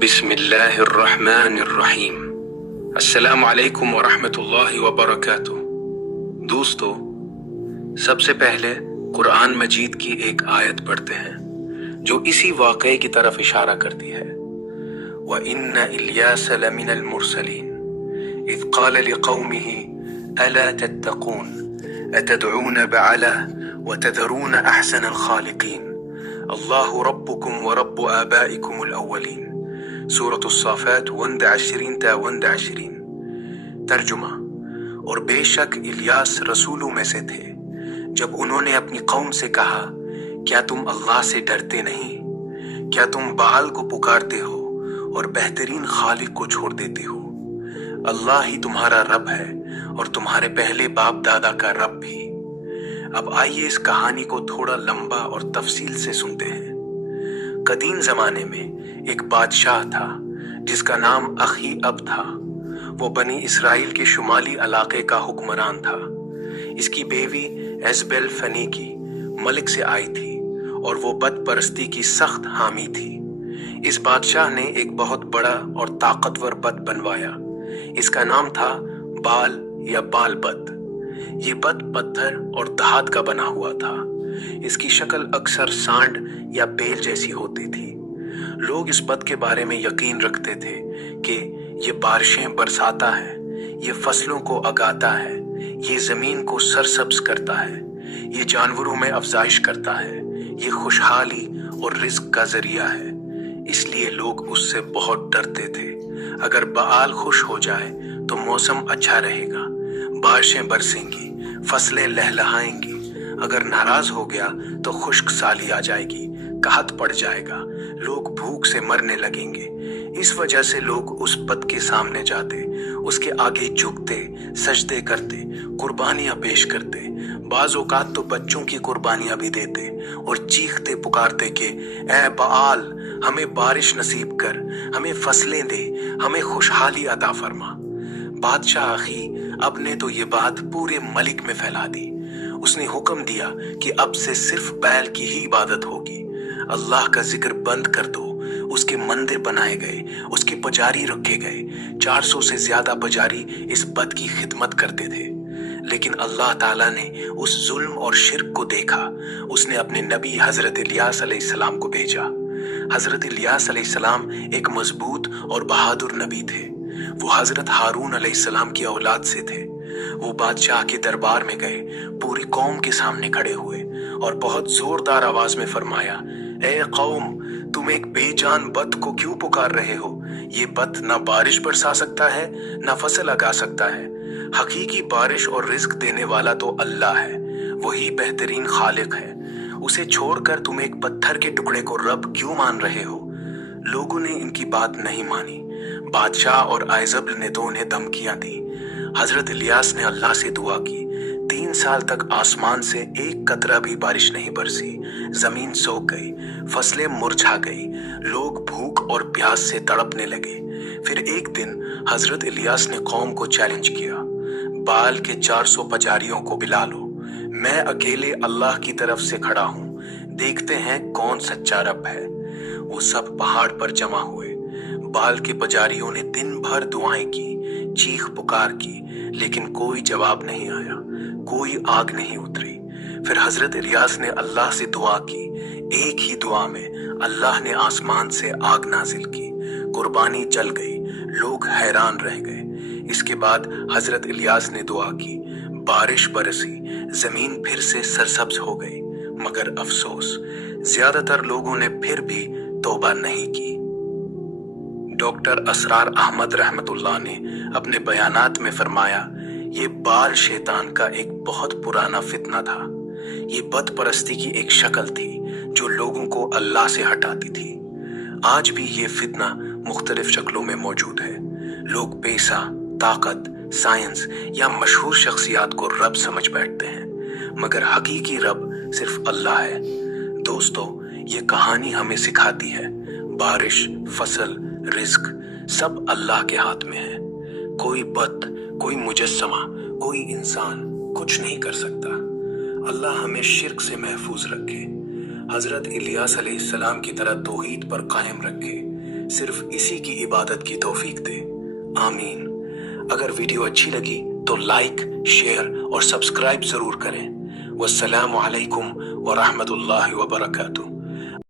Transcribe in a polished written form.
بسم اللہ الرحمن الرحیم۔ السلام علیکم ورحمۃ اللہ وبرکاتہ۔ دوستو، سب سے پہلے قرآن مجید کی ایک آیت پڑھتے ہیں جو اسی واقعے کی طرف اشارہ کرتی ہے۔ وَإِنَّ إِلْيَاسَ لَمِنَ الْمُرْسَلِينَ إِذْ قَالَ لِقَوْمِهِ أَلَا تَتَّقُونَ أَتَدْعُونَ بَعَلًا وَتَذَرُونَ أَحْسَنَ الْخَالِقِينَ اللَّهُ رَبُّكُمْ وَرَبُّ آبَائِكُمُ الْأَوَّلِينَ۔ سورۃ الصافات 21 تا 21۔ ترجمہ: اور بے شک الیاس رسولوں میں سے تھے جب انہوں نے اپنی قوم سے کہا، کیا تم اللہ سے ڈرتے نہیں؟ کیا تم بعال کو پکارتے ہو اور بہترین خالق کو چھوڑ دیتے ہو؟ اللہ ہی تمہارا رب ہے اور تمہارے پہلے باپ دادا کا رب بھی۔ اب آئیے اس کہانی کو تھوڑا لمبا اور تفصیل سے سنتے ہیں۔ قدیم زمانے میں ایک بادشاہ تھا جس کا نام اخی اب تھا۔ وہ بنی اسرائیل کے شمالی علاقے کا حکمران تھا۔ اس کی بیوی ایزبیل فنیکی ملک سے آئی تھی اور وہ بت پرستی کی سخت حامی تھی۔ اس بادشاہ نے ایک بہت بڑا اور طاقتور بت بنوایا۔ اس کا نام تھا بال یا بال بت۔ یہ بت پتھر اور دھات کا بنا ہوا تھا۔ اس کی شکل اکثر سانڈ یا بیل جیسی ہوتی تھی۔ لوگ اس بت کے بارے میں یقین رکھتے تھے کہ یہ بارشیں برساتا ہے، یہ فصلوں کو اگاتا ہے، یہ زمین کو سرسبز کرتا ہے، یہ جانوروں میں افزائش کرتا ہے، یہ خوشحالی اور رزق کا ذریعہ ہے۔ اس لیے لوگ اس سے بہت ڈرتے تھے۔ اگر بعال خوش ہو جائے تو موسم اچھا رہے گا، بارشیں برسیں گی، فصلیں لہلہائیں گی۔ اگر ناراض ہو گیا تو خشک سالی آ جائے گی، قحط پڑ جائے گا، لوگ بھوک سے مرنے لگیں گے۔ اس وجہ سے لوگ اس بت کے سامنے جاتے، اس کے آگے جھکتے، سجدے کرتے، قربانیاں پیش کرتے، بعض اوقات تو بچوں کی قربانیاں بھی دیتے اور چیختے پکارتے کہ اے بعال، ہمیں بارش نصیب کر، ہمیں فصلیں دے، ہمیں خوشحالی عطا فرما۔ بادشاہ اخی اب نے تو یہ بات پورے ملک میں پھیلا دی۔ اس نے حکم دیا کہ اب سے صرف بیل کی ہی عبادت ہوگی۔ اللہ کا ذکر بند کر دو۔ اس کے مندر بنائے گئے، اس کے پجاری رکھے گئے۔ 400 سے زیادہ پجاری اس بت کی خدمت کرتے تھے۔ لیکن اللہ تعالیٰ نے اس ظلم اور شرک کو دیکھا۔ اس نے اپنے نبی حضرت الیاس علیہ السلام کو بھیجا۔ حضرت الیاس علیہ السلام ایک مضبوط اور بہادر نبی تھے۔ وہ حضرت ہارون علیہ السلام کی اولاد سے تھے۔ وہ بادشاہ کے دربار میں گئے، پوری قوم کے سامنے کھڑے ہوئے اور بہت زوردار آواز میں فرمایا، اے قوم، تم ایک بے جان بت کو کیوں پکار رہے ہو؟ یہ بت نہ بارش برسا سکتا ہے، نہ فصل اگا سکتا ہے۔ حقیقی بارش اور رزق دینے والا تو اللہ ہے، وہی بہترین خالق ہے۔ اسے چھوڑ کر تم ایک پتھر کے ٹکڑے کو رب کیوں مان رہے ہو؟ لوگوں نے ان کی بات نہیں مانی۔ بادشاہ اور ایزبل نے تو انہیں دھمکیاں دی۔ حضرت الیاس نے اللہ سے دعا کی۔ 3 سال تک آسمان سے ایک قطرہ بھی بارش نہیں برسی۔ زمین سوکھ گئی، فصلیں مرجھا گئی، لوگ بھوک اور پیاس سے تڑپنے لگے۔ پھر ایک دن حضرت الیاس نے قوم کو چیلنج کیا، بال کے 400 پجاریوں کو بلا لو، میں اکیلے اللہ کی طرف سے کھڑا ہوں، دیکھتے ہیں کون سچا رب ہے۔ وہ سب پہاڑ پر جمع ہوئے۔ بال کے پجاریوں نے دن بھر دعائیں کی، چیخ پکار کی، لیکن کوئی جواب نہیں آیا، کوئی آگ نہیں اتری۔ پھر حضرت الیاس نے اللہ سے دعا کی۔ ایک ہی دعا میں اللہ نے آسمان سے آگ نازل کی، قربانی جل گئی، لوگ حیران رہ گئے۔ اس کے بعد حضرت الیاس نے دعا کی، بارش برسی، زمین پھر سے سرسبز ہو گئی۔ مگر افسوس، زیادہ تر لوگوں نے پھر بھی توبہ نہیں کی۔ ڈاکٹر اسرار احمد رحمت اللہ نے اپنے بیانات میں فرمایا، یہ بال شیطان کا ایک بہت پرانا فتنہ تھا۔ یہ بت پرستی کی ایک شکل تھی جو لوگوں کو اللہ سے ہٹاتی تھی۔ آج بھی یہ فتنہ مختلف شکلوں میں موجود ہے۔ لوگ پیسہ، طاقت، سائنس یا مشہور شخصیات کو رب سمجھ بیٹھتے ہیں، مگر حقیقی رب صرف اللہ ہے۔ دوستو، یہ کہانی ہمیں سکھاتی ہے، بارش، فصل، رزق سب اللہ کے ہاتھ میں ہے۔ کوئی بت، کوئی مجسمہ، کوئی انسان کچھ نہیں کر سکتا۔ اللہ ہمیں شرک سے محفوظ رکھے، حضرت الیاس علیہ السلام کی طرح توحید پر قائم رکھے، صرف اسی کی عبادت کی توفیق دے، آمین۔ اگر ویڈیو اچھی لگی تو لائک، شیئر اور سبسکرائب ضرور کریں۔ والسلام علیکم ورحمۃ اللہ وبرکاتہ۔